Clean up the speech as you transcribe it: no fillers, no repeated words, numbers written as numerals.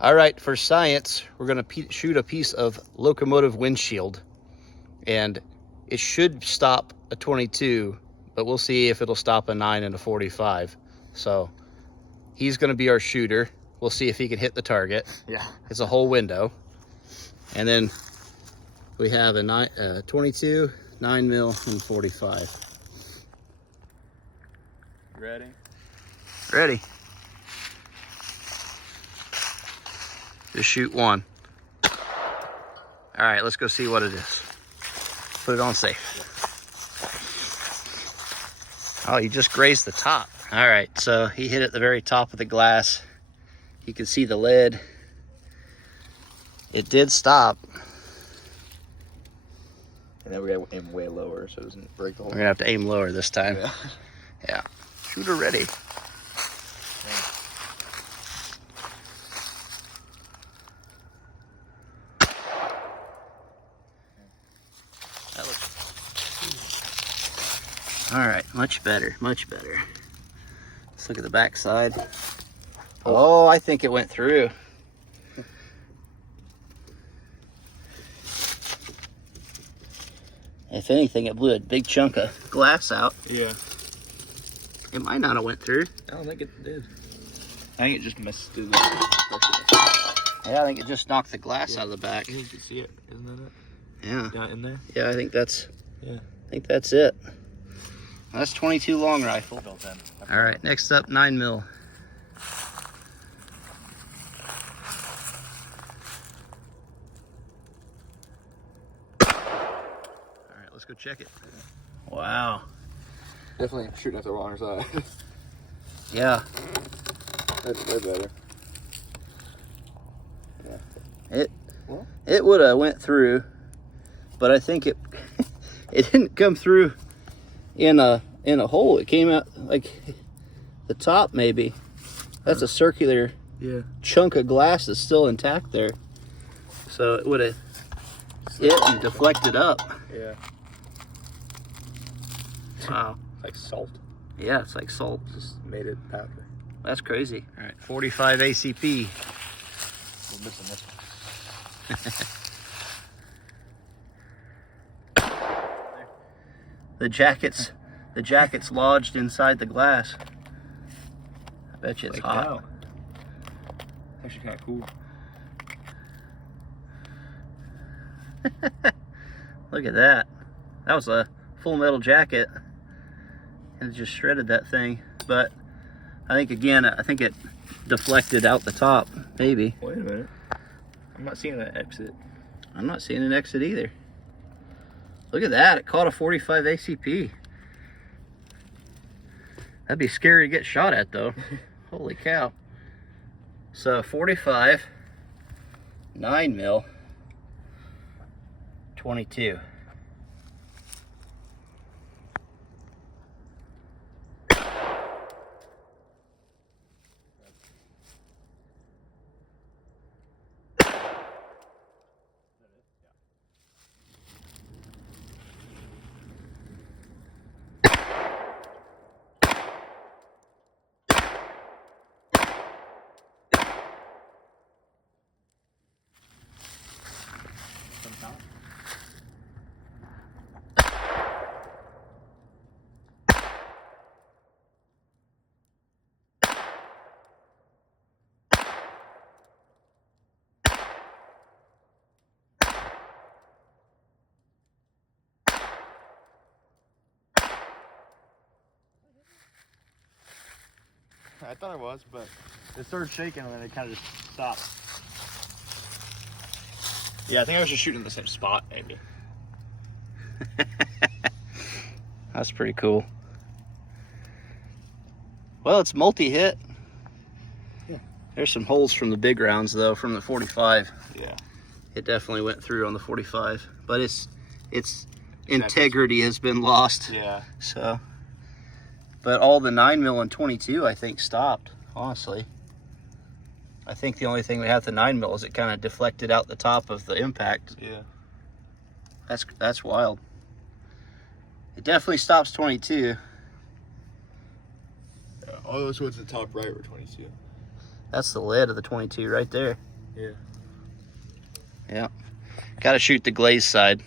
All right, for science, we're gonna shoot a piece of Locomotive windshield, and it should stop a 22, but we'll see if it'll stop a 9 and a 45. So he's gonna be our shooter. We'll see if he can hit the target. Yeah. It's a whole window. And then we have a 22, 9 mil, and 45. Ready? Ready. Just shoot one. All right, let's go see what it is. Put it on safe. Oh, he just grazed the top. All right, so he hit at the very top of the glass. You can see the lid. It did stop. And then we gotta aim way lower so it doesn't break the whole We're gonna have to aim lower this time. Yeah. Yeah. Shooter ready. That looks... All right, much better, much better. Let's look at the back side. Oh, I think it went through. If anything, it blew a big chunk of glass out. Yeah. It might not have went through. I don't think it did. I think it just missed through the pressure. Yeah, I think it just knocked the glass out of the back. You can see it, isn't that it? Yeah. Down in there? Yeah, I think that's it. That's 22 long rifle. Built in. All right, next up, 9 mil. All right, let's go check it. Wow. Definitely shooting at the wrong side. Yeah. That's way better. Yeah. It would have went through, but I think it it didn't come through in a hole. It came out like the top maybe. That's a circular chunk of glass that's still intact there. So it would have hit and deflected up. Yeah. Wow. It's like salt. Yeah, it's like salt. Just made it powder. That's crazy. All right, 45 ACP. We're missing this one. The jacket's lodged inside the glass. I bet you it's Like hot. now. Actually kind of cool. Look at that. That was a full metal jacket, and it just shredded that thing. But I think it deflected out the top, maybe. Wait a minute. I'm not seeing an exit. I'm not seeing an exit either. Look at that, it caught a 45 ACP. That'd be scary to get shot at though. Holy cow. So 45, 9 mil, 22. I thought it was, but it started shaking and then it kind of just stopped. Yeah, I think I was just shooting in the same spot, maybe. That's pretty cool. Well, it's multi-hit. Yeah. There's some holes from the big rounds though, from the 45. Yeah. It definitely went through on the 45, but its integrity has been lost. Yeah. So, but all the 9 mil and 22, I think, stopped. Honestly, I think the only thing we have the 9 mil is it kind of deflected out the top of the impact. Yeah. That's wild. It definitely stops 22. Yeah, all those ones at the top right were 22. That's the lid of the 22 right there. Yeah. Yeah. Got to shoot the glaze side.